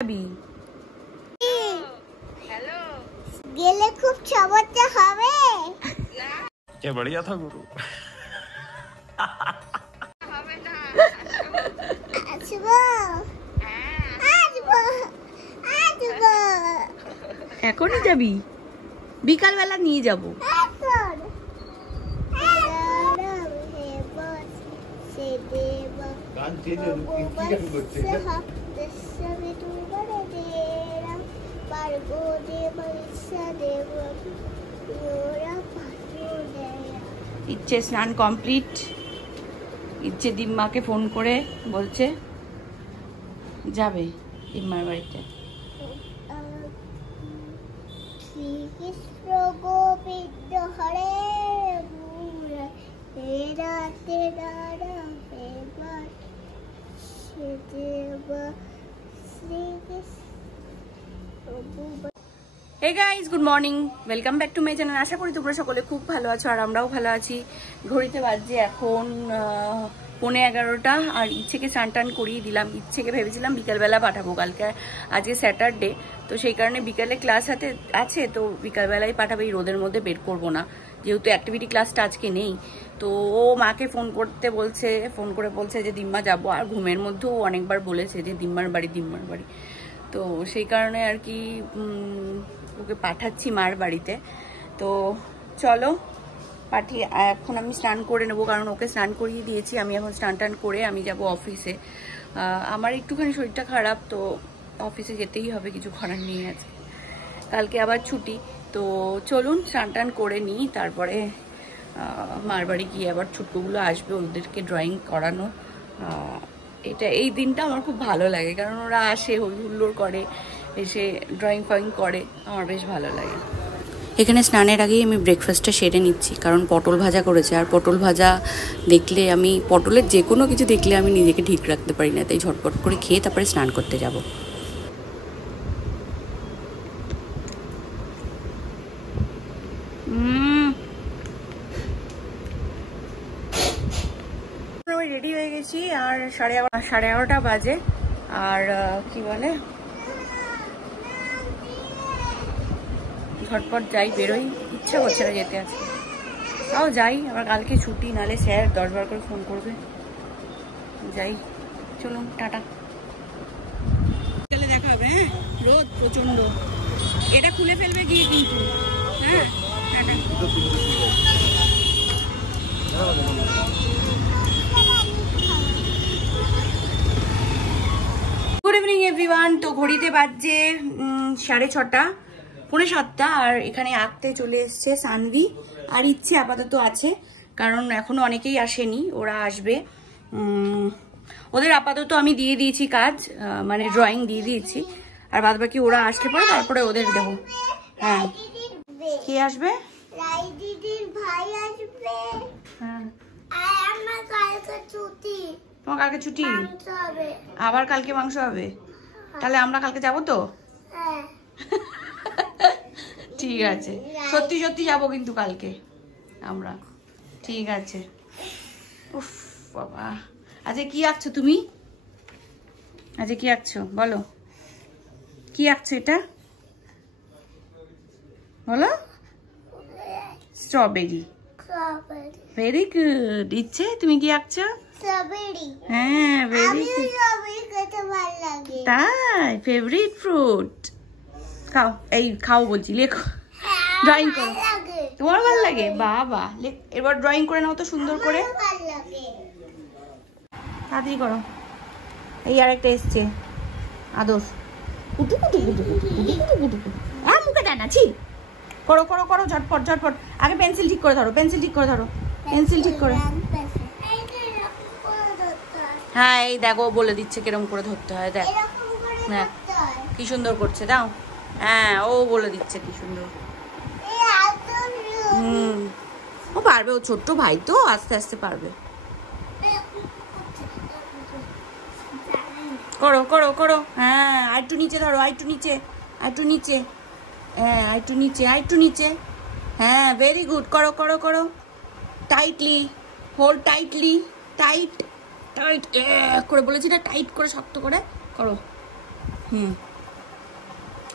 Hello गेले खूब चमत्ते হবে क्या बढ़िया था गुरु হবে না আসবো আসবো আসবো এখনই যাবি বিকাল বেলা নিয়ে যাব এখন গান চেঞ্জ কি গান করছে ইচ্ছে স্নান কমপ্লিট। ইচ্ছে দিম্মাকে ফোন করে বলছে যাবে দিম্মার বাড়িতে। শ্রীকৃষ্ণ গোবিন্দ হরে রাতে hey guys, good morning, welcome back to my channel. আশা করি তোমরা সকলে খুব ভালো আছো আর আমরাও ভালো আছি। ঘড়িতে বাজছে এখন 11:15 আর ইচ্ছেকে স্নান টান করিয়ে দিলাম। ইচ্ছেকে ভেবেছিলাম বিকালবেলা পাঠাবো, কালকে আজকে স্যাটারডে, তো সেই কারণে বিকালে ক্লাস আছে, তো বিকালবেলায় পাঠাবো। এই রোদের মধ্যে বের করবো না, যেহেতু অ্যাক্টিভিটি ক্লাসটা আজকে নেই। তো ও মাকে ফোন করে বলছে যে দিম্মা যাবো, আর ঘুমের মধ্যেও অনেকবার বলেছে যে দিম্মার বাড়ি। তো সেই কারণে আর কি ওকে পাঠাচ্ছি মার বাড়িতে। তো চলো পাঠিয়ে এখন আমি স্নান করে নেবো, কারণ ওকে স্নান করিয়ে দিয়েছি। আমি এখন স্নান টান করে আমি যাব অফিসে। আমার একটুখানি শরীরটা খারাপ, তো অফিসে যেতেই হবে, কিছু করার নেই। আজকে কালকে আবার ছুটি। তো চলুন স্নান টান করে নিই, তারপরে মার বাড়ি গিয়ে আবার ছুটকুগুলো আসবে, ওদেরকে ড্রয়িং করানো। এই দিনটা আমার খুব ভালো লাগে, কারণ ওরা আসে, হই হুল্লোড় করে, এসে ড্রয়িং ফয়িং করে, আমার বেশ ভালো লাগে। এখানে স্নানের আগেই আমি ব্রেকফাস্টটা সেরে নিচ্ছি, কারণ পটল ভাজা করেছে, আর পটল ভাজা দেখলে পটলের যে কোনো কিছু দেখলে আমি নিজেকে ঠিক রাখতে পারি না, তাই ঝটপট করে খেয়ে তারপরে স্নান করতে যাব। আমি রেডি হয়ে গেছি, আর 11:30 বাজে। আর কি বলে, ঝটপট যাই, বেরোই, ইচ্ছা করছে না যেতে আছে, তাও যাই। আবার কালকে ছুটি, নালে স্যার 10 বার করে ফোন করবে। যাই, চলুন টাটা। দেখা হবে। হ্যাঁ, রোদ প্রচন্ড, এটা খুলে ফেলবে গিয়ে কিন্তু। হ্যাঁ, টাটা। Good evening everyone. তো ঘড়িতে বাজছে 6:30, 6:45, আর এখানে আঁকতে চলে এসছে সানভি আর ইচ্ছে আপাতত আছে, কারণ এখনো অনেকেই আসেনি, ওরা আসবে। ওদের আপাতত আমি দিয়ে দিয়েছি কাজ, মানে ড্রয়িং দিয়ে দিয়েছি, আর বাদ বাকি ওরা আসলে পরে তারপরে ওদের দেবো। হ্যাঁ, কে আসবে? ভাই আসবে। হ্যাঁ, আমার কালকে ছুটি। তোমার কালকে ছুটি? আবার কালকে মাংস হবে? তাহলে আমরা কালকে যাবো তো? হ্যাঁ ঠিক আছে, সত্যি সত্যি যাবো কিন্তু কালকে আমরা। ঠিক আছে। উফ বাবা, আজকে কি আঁকছো তুমি? আজকে কি আঁকছো বলো, কি আঁকছো এটা বলো? স্ট্রবেরি। Very good. ইচ্ছে তুমি কি আঁকছো? স্ট্রবেরি। হ্যাঁ, ভেরি গুড। স্ট্রবেরি খেতে ভালো লাগে। তাই? Favourite fruit. খাও, এই খাও বলছি, লেখো, ড্রয়িং করো। তোমার ভালো লাগে? বাবা, এবার ড্রয়িং করে নাও তো সুন্দর করে, তাড়াতাড়ি করো। এই আরেকটা এসছে আদর্শ, কুটু কুটু কুটু কুটু কুটু কুটু কুটু কুটু। হ্যাঁ, মুখে টানাচ্ছি। করো করো করো, ঝটপট ঝটপট। আগে পেন্সিল ঠিক করে ধরো, পেন্সিল ঠিক করে ধরো, পেন্সিল ঠিক করে। হ্যাঁ, এই দেখো বলে দিচ্ছে কিরম করে ধরতে হয়, দেখ। হ্যাঁ, কি সুন্দর করছে, দাও। হ্যাঁ, ও বলে দিচ্ছে কি সুন্দর। ও পারবে, ও ছোট্ট ভাই তো, আস্তে আস্তে পারবে। করো করো করো। হ্যাঁ, আরেকটু নিচে ধরো, আরেকটু নিচে, আরেকটু নিচে। হ্যাঁ, আরেকটু নিচে, আরেকটু নিচে। হ্যাঁ, ভেরি গুড। করো করো করো, tightly hold, tightly, tight tight করে বলেছি না, টাইট করে শক্ত করে করো।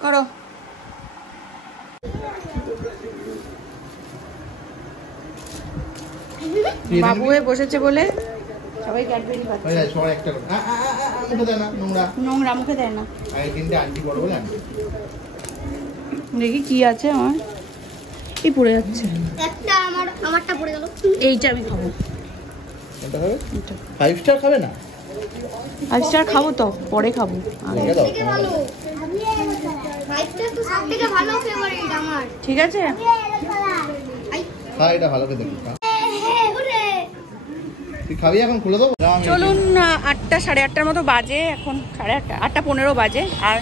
করো। বাবু হয়ে বসেছে বলে সবাই ক্যাডবেরি খাচ্ছে। সবাই একটা করে মুখে দেয় না, নোংরা নোংরা মুখে দেয় না। আর তিনটে আন্টি বড় বলে দেখি কি আছে আমার, এই পড়ে যাচ্ছে। একটা আমারটা পড়ে গেল। এইটা আমি খাবো। কোনটা খাবে? 5 স্টার খাবে না? 5 স্টার খাবো তো, পরে খাবো। রেখে দাও। ভালো আমি এলো খেলা 5 স্টার তো সবথেকে ভালো ফেভারিট আমার। ঠিক আছে, আমি এলো খেলা খা, এটা ভালো করে দেখি। তুই খাবি এখন? খুলে দেবো। চলুন। 8টা 8:30টার মতো বাজে এখন, 8:30 8:15 বাজে। আর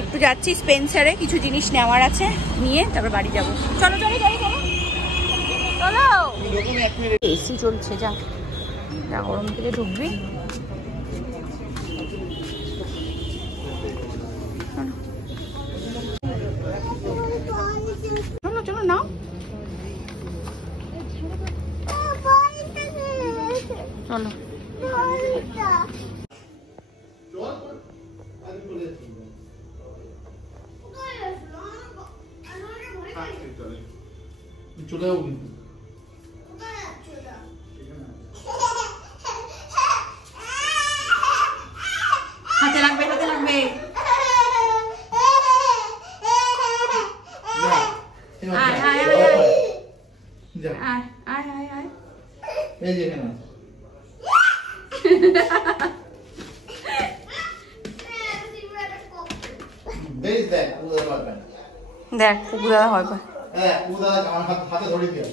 একটু যাচ্ছি স্পেন্সারে, কিছু জিনিস নেওয়ার আছে, নিয়ে তারপর বাড়ি যাবো। চলো চলো চলো চলো চলো। এসি চলছে, যা যা গরম থেকে ঢুকবি। চলো চলো নাও। চলো চলে যাবো কিন্তু। হাতে লাগবে, হাতে লাগবে। আয় আয় আয় আয় যা, আয় আয় আয় আয়। এই যে এখানে আছে। দেখ দেখ, উদা পারবে না। দেখ কুকু দাদা হয় পা। হ্যাঁ, উদা আমার হাতে ধরে দিয়ে।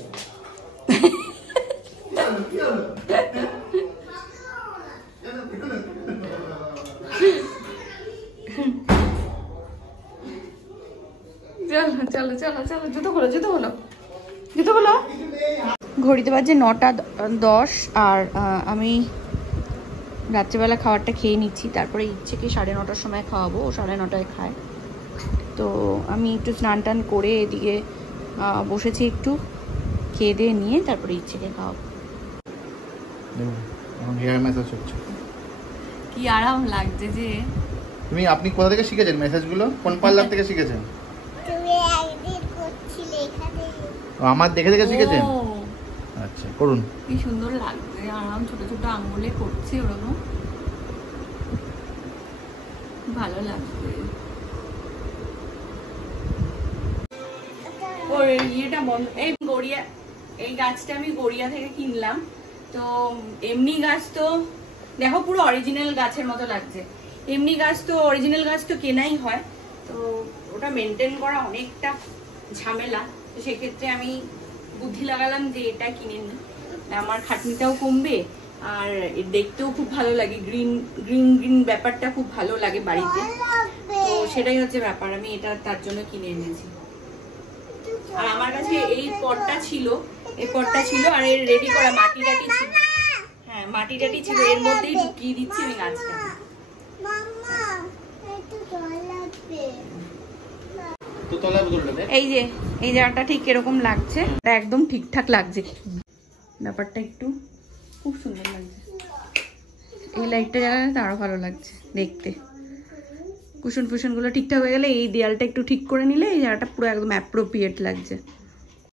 চলো চলো চলো চলো, জুতো খোলো জুতো খোলো জুতো খোলো। ঘড়িতে বাজে 9:10 আর আমি রাত্রিবেলা খাবারটা খেয়ে নিচ্ছি। তারপরে ইচ্ছেকে 9:30টার সময় খাওয়াবো, ও 9:30টায় খায়। তো আমি একটু স্নান টান করে এদিকে বসেছি, একটু খেয়ে দিয়ে নিয়ে তারপরে ইচ্ছেকে খাওয়াবো। এখন হেয়ার ম্যাসাজ হচ্ছে। কি আরাম লাগছে যে। আপনি কোথা থেকে শিখেছেন মেসেজগুলো? কোন পার্লার থেকে শিখেছেন? তুমি একদিন করছিলে এখানে। আমার দেখে দেখে শিখেছেন? ও, আচ্ছা, করুন। কি সুন্দর লাগছে, আরাম ছোট ছোট আঙুলে করছে ওরকম, ভালো লাগছে। ওর ইয়েটা বন্ধ। এই গড়িয়া, এই গাছটা আমি গড়িয়া থেকে কিনলাম। তো এমনি গাছ তো দেখো পুরো অরিজিনাল গাছের মতো লাগছে। এমনি গাছ তো, অরিজিনাল গাছ তো কেনাই হয়, তো ওটা মেনটেন করা অনেকটা ঝামেলা। তো সেক্ষেত্রে আমি বুদ্ধি লাগালাম যে এটা কিনে নিই, আমার খাটনিটাও কমবে আর দেখতেও খুব ভালো লাগে। গ্রিন গ্রিন গ্রিন ব্যাপারটা খুব ভালো লাগে বাড়িতে। তো সেটাই হচ্ছে ব্যাপার, আমি এটা তার জন্য কিনে এনেছি। আর আমার কাছে এই পটটা ছিল, এই পটটা ছিল আর এর রেডি করা মাটি টাটি ছিল। হ্যাঁ, মাটি টাটি ছিল, এর মধ্যেই ঢুকিয়ে দিচ্ছি আমি গাছটা। মাম্মা একটু জল লাগবে। তো তলায় বদলটা দেখ। এই যে এই জায়গাটা ঠিক এরকম লাগছে, এটা একদম ঠিকঠাক লাগছে ব্যাপারটা, একটু খুব সুন্দর লাগছে। এই লাইটটা জ্বালালে আরো ভালো লাগছে দেখতে। কুশন ফুশন গুলো ঠিকঠাক হয়ে গেলে, এই দেয়ালটা একটু ঠিক করে নিলে এই জায়গাটা পুরো একদম অ্যাপ্রোপ্রিয়েট লাগছে।